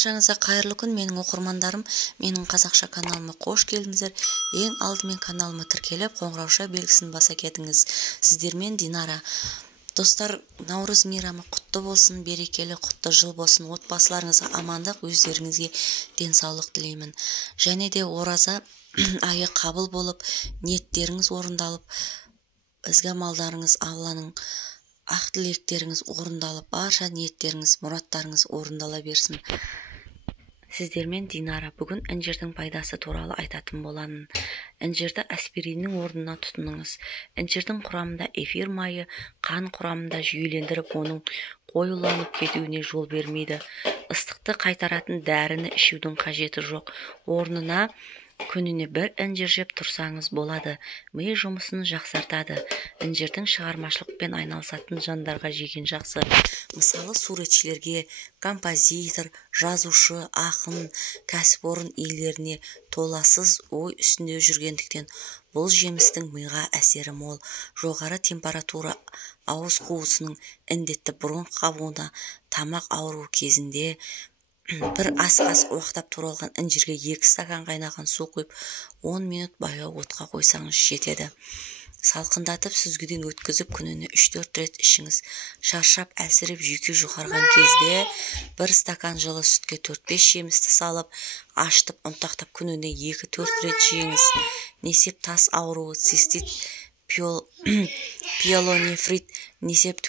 Жаңыңызға қайырлы күн, менің оқырмандарым, менің қазақша каналыма қош келдіңіздер. Ең алдымен каналыма тіркеліп, қоңырауша белгісін баса кетіңіз. Сіздермен Динара. Достар, Наурыз мейрамы құтты болсын, берекелі құтты жыл болсын. Отбасыларыңызға амандық, өздеріңізге денсаулық тілеймін. Және де ораза айы қабыл болып, ниеттеріңіз орындалып, ізгі амалдарыңыз, Алланың ақ тілектеріңіз орындалып, барша ниеттеріңіз, мұраттарыңыз орындала берсін. Сіздермен Динара. Бүгін інжірдің пайдасы туралы айтатын боламын. Інжірді аспириннің орнына тұтыныңыз. Інжірдің құрамында эфир майы, қан құрамында жүйелендіріп, оның қоюланып кетуіне жол бермейді. Ыстықты қайтаратын дәріні ішудің қажеті жоқ. Орнына күніне бір інжір жеп тұрсаңыз болады. Ми жұмысын жақсартады. Інжірдің шығармашылықпен айналысатын жандарға жеген жақсы. Мысалы, суретшілерге, композитор, жазушы, ақын, кәсіпорын иелеріне толассыз ой үстінде жүргендіктен бұл жемістің миға әсері мол. Жоғары температура ауыз қуысының індетті бронх қабуына, тамақ ауруы кезінде бір ас уақтап туралған інжірге 2 стакан қайнаған су құйып 10 минут баяу отқа қойсаңыз жетеді. Салқындатып сүзгіден өткізіп күніне 3-4 рет ішіңіз. Шаршап әлсіреп жүйке жұқарған кезде 1 стакан жылы сүтке 4-5 жемісті салып, ашытып, ұнтақтап күніне 2-4 рет жеңіз. Несеп тас ауруы, цистит, пиелонефрит, несеп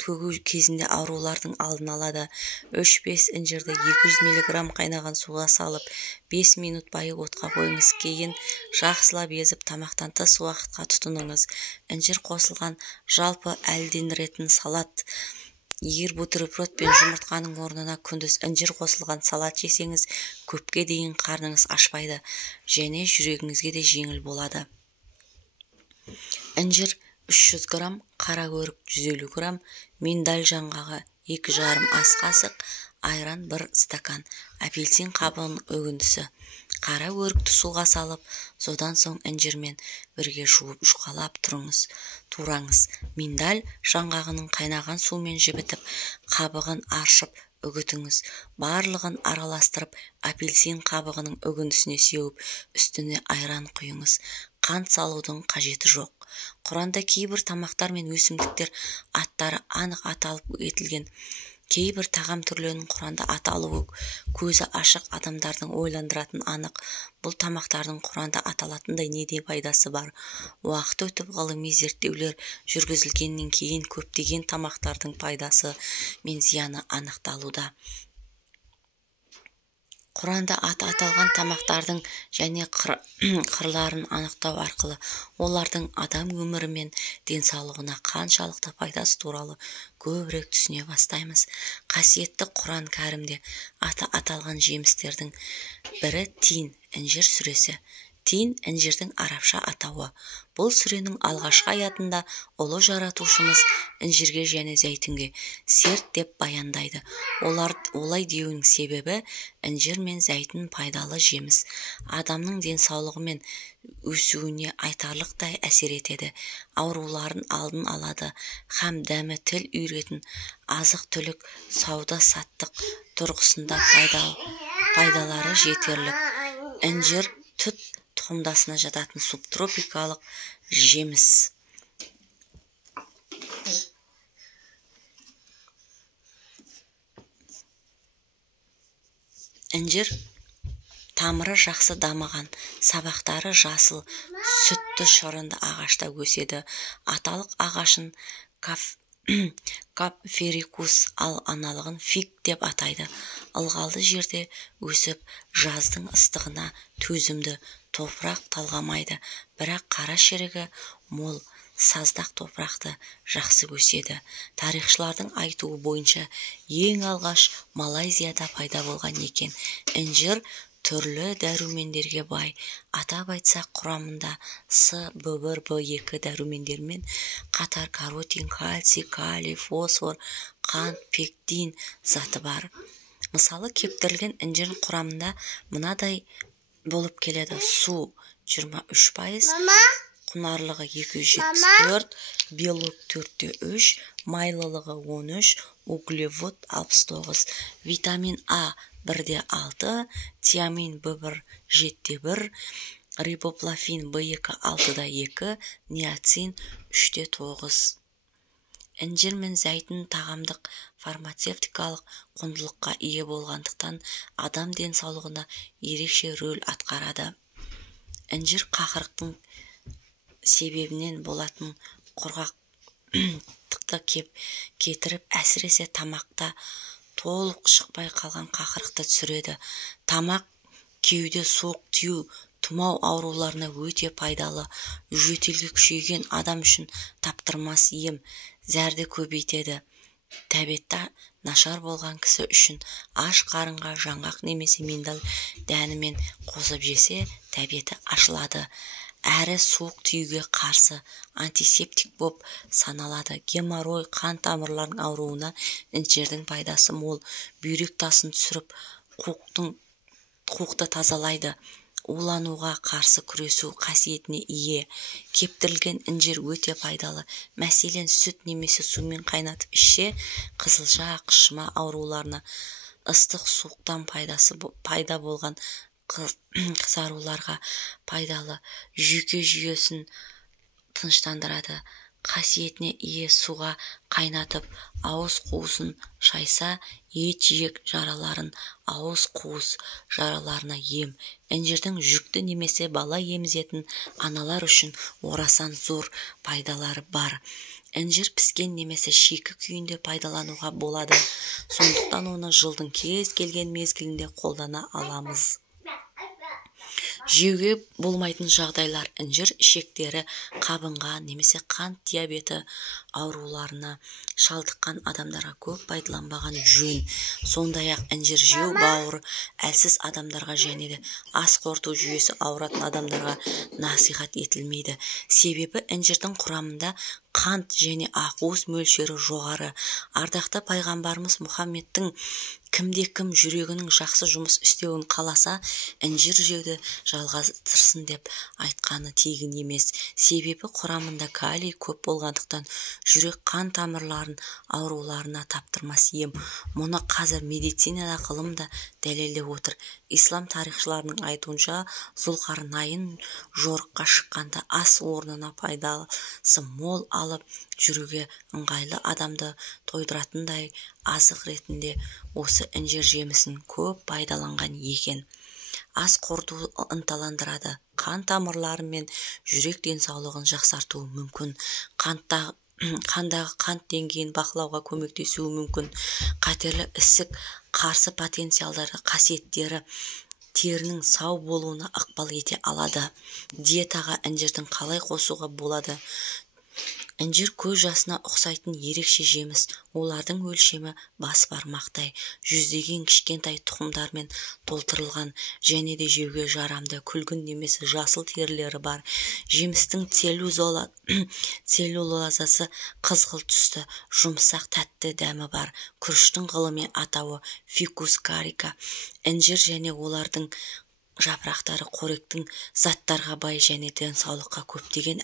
төгу кезінде аурулардың алдын алады. 3-5 інжірді 200 мг қайнаған суға салып, 5 минут бойы отқа қойыңыз. Кейін жақсылап езіп, тамақтан тыс уақытқа тұтыныңыз. Інжір қосылған жалпы әлдендіретін салат. Егер бутерброд пен жұмыртқаның орнына күндіз інжір қосылған салат жесеңіз, көпке дейін қарныңыз ашпайды және жүрегіңізге де жеңіл болады. Інжір 300 грамм, қара өрік 150 грамм, миндаль жаңғағы 2,5 ас қасық, айран 1 стакан, апельсин қабығының үгіндісі. Қара өрікті суға салып, содан соң інжірмен бірге жуып жұқалап тураңыз. Миндаль жаңғағының қайнаған сумен жібітіп, қабығын аршып үгітіңіз. Барлығын араластырып, апельсин қабығының үгіндісіне сеуіп, үстіне айран құйыңыз. Қант салудың қажеті жоқ. Құранда кейбір тамақтар мен өсімдіктер аттары анық аталып етілген. Кейбір тағам түрлерінің Құранда аталуы көзі ашық адамдардың ойландыратын анық. Бұл тамақтардың Құранда аталатындай неде пайдасы бар? Уақыт өтіп ғылыми зерттеулер жүргізілгеннен кейін көптеген тамақтардың пайдасы мен зияны анықталуда. Құранда аталған тамақтардың және қырларын анықтау арқылы олардың адам өмірі мен денсаулығына қаншалықты пайдасы туралы көбірек түсіне бастаймыз. Қасиетті Құран кәрімде аталған жемістердің бірі тин, інжір сүресі. Тин інжірдің арабша атауы. Бұл сүренің алғашқы аятында ұлы жаратушымыз інжірге және зәйтүнге серт деп баяндайды. Олай деуінің себебі інжір мен зәйтүн пайдалы жеміс. Адамның денсаулығы мен өсуіне айтарлықтай әсер етеді. Ауруларын алдын алады. Һәм дәмі тіл үйретін азық-түлік сауда-саттық тұрғысында пайдалары жетерлік. Інжір түт тұқымдасына жататын субтропикалық жеміс. Інжір тамыры жақсы дамыған, сабақтары жасыл, сүтті шырынды ағашта өседі. Аталық ағашын капферикус, ал аналығын фиг деп атайды. Ылғалды жерде өсіп, жаздың ыстығына төзімді, топырақ талғамайды, бірақ қара шірігі мол, саздақ топырақты жақсы өседі. Тарихшылардың айтуы бойынша ең алғаш Малайзияда пайда болған екен. Інжір түрлі дәрумендерге бай. Атап айтсақ, құрамында С, Б1, Б2 дәрумендермен қатар каротин, кальций, калий, фосфор, қант, пектин заты бар. Мысалы, кептірілген інжір құрамында мынадай болып келеді: су 23%, құнарлығы 274, белок 4,3, майлылығы 13, углевод 69, витамин А 1,6, тиамин B1 7,1, рибоплафин B2 6,2, ниацин 3,9. Інжір мен зәйтүн тағамдық фармацевтикалық құндылыққа ие болғандықтан адам денсаулығына ерекше рөл атқарады. Інжір қақырықтың себебінен болатын құрғақтықты кетіріп, әсіресе тамақта толық шықпай қалған қақырықты түсіреді. Тамақ кеуде суық тию, тұмау ауруларына өте пайдалы. Жөтелге күшейген адам үшін таптырмас ем, зәрді көбейтеді. Тәбетті нашар болған кісі үшін аш қарынға жаңғақ немесе миндал дәнімен қосып жесе, тәбеті ашылады. Әрі суық тиюге қарсы антисептик боп саналады. Геморрой, қан тамырларының ауруына інжірдің пайдасы мол. Бүйрек тасын түсіріп, қуықты тазалайды. Улануға қарсы күресу қасиетіне ие. Кептірілген інжір өте пайдалы. Мәселен, сүт немесе сумен қайнатып ішсе, қызылша, қышыма ауруларына, ыстық суықтан пайда болған қызаруларға пайдалы. Жүйке жүйесін тыныштандырады. Қасиетіне ие суға қайнатып, ауыз қуысын шайса, ет жиек жараларын, ауыз қуыс жараларына ем. Інжірдің жүкті немесе бала емізетін аналар үшін орасан зор пайдалары бар. Інжір піскен немесе шикі күйінде пайдалануға болады. Сондықтан оны жылдың кез келген мезгілінде қолдана аламыз. Жеуге болмайтын жағдайлар: інжір ішектері қабынға немесе қант диабеті ауруларына шалдыққан адамдарға көп пайдаланбаған жөн. Сондай-ақ інжір жеу бауыры әлсіз адамдарға және де ас қорыту жүйесі ауыратын адамдарға насихат етілмейді. Себебі інжірдің құрамында қант және ақуыз мөлшері жоғары. Ардақты пайғамбарымыз Мұхаммедтің кімде-кім жүрегінің жақсы жұмыс істеуін қаласа, інжір жеуді жалғастырсын деп айтқаны тегін емес. Себебі құрамында калий көп болғандықтан жүрек қан тамырларын ауруларына таптырмас ем. Мұны қазір медицинада ғылым да дәлелдеп отыр. Ислам тарихшыларының айтуынша, Зұлқарнайын жорыққа шыққанда ас орнына пайдасы мол алып жүруге ыңғайлы адамды тойдыратындай азық ретінде осы інжір жемісін көп пайдаланған екен. Ас қорытуды ынталандырады. Қан тамырлары мен жүрек денсаулығын жақсартуы мүмкін. Қандағы қант деңгейін бақылауға көмектесуі мүмкін. Қатерлі ісік қарсы потенциалдары қасиеттері терінің сау болуына ықпал ете алады. Диетаға інжірдің қалай қосуға болады? Інжір көз жасына ұқсайтын ерекше жеміс. Олардың өлшемі бас бармақтай, жүздеген кішкентай тұқымдармен толтырылған және де жеуге жарамды күлгін немесе жасыл терілері бар. Жемістің целлюлозасы қызғылт түсті, жұмсақ тәтті дәмі бар. Күріштің ғылыми атауы фикус карика. Інжір және олардың жапырақтары қоректің заттарға бай және денсаулыққа көптеген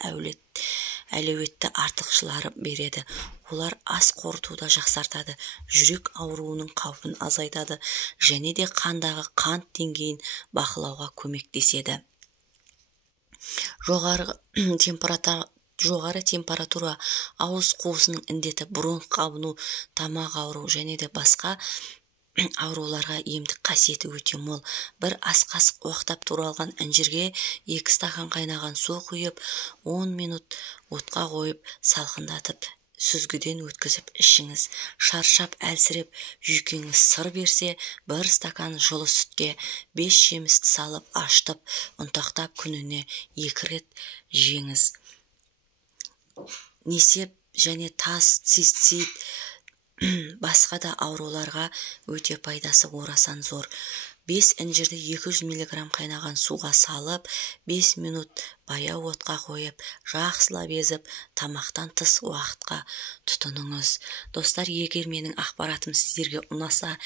әлеуетті артықшылары береді. Олар ас қорытуды жақсартады, жүрек ауруының қаупін азайтады және де қандағы қант деңгейін бақылауға көмектеседі. Жоғары температура, ауыз қуысының індеті, бронх қабыну, тамақ ауру және де басқа ауруларға емдік қасиеті өте мол. Бір ас қасық уақтап туралған інжірге 2 стақан қайнаған су құйып, 10 минут отқа қойып, салқындатып, сүзгіден өткізіп ішіңіз. Шаршап әлсіреп, жүйкеңіз сыр берсе, 1 стакан жылы сүтке 5 жемісті салып, ашытып, ұнтақтап күніне 2 рет жеңіз. Несеп және тас, цистит, басқа да ауруларға өте пайдасы орасан зор. 5 інжірді 200 мг қайнаған суға салып, 5 минут баяу отқа қойып, жақсылап езіп, тамақтан тыс уақытқа тұтыныңыз. Достар, егер менің ақпаратым сіздерге ұнаса,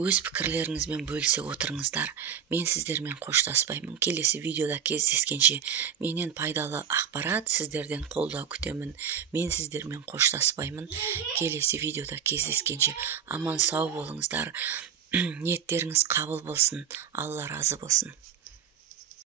өз пікірлеріңізбен бөлісе отырыңыздар. Мен сіздермен қоштаспаймын. Келесі видеода кездескенше менен пайдалы ақпарат, сіздерден қолдау күтемін. Мен сіздермен қоштаспаймын. Келесі видеода кездескенше аман сау болыңыздар. Ниеттеріңіз қабыл болсын. Алла разы болсын.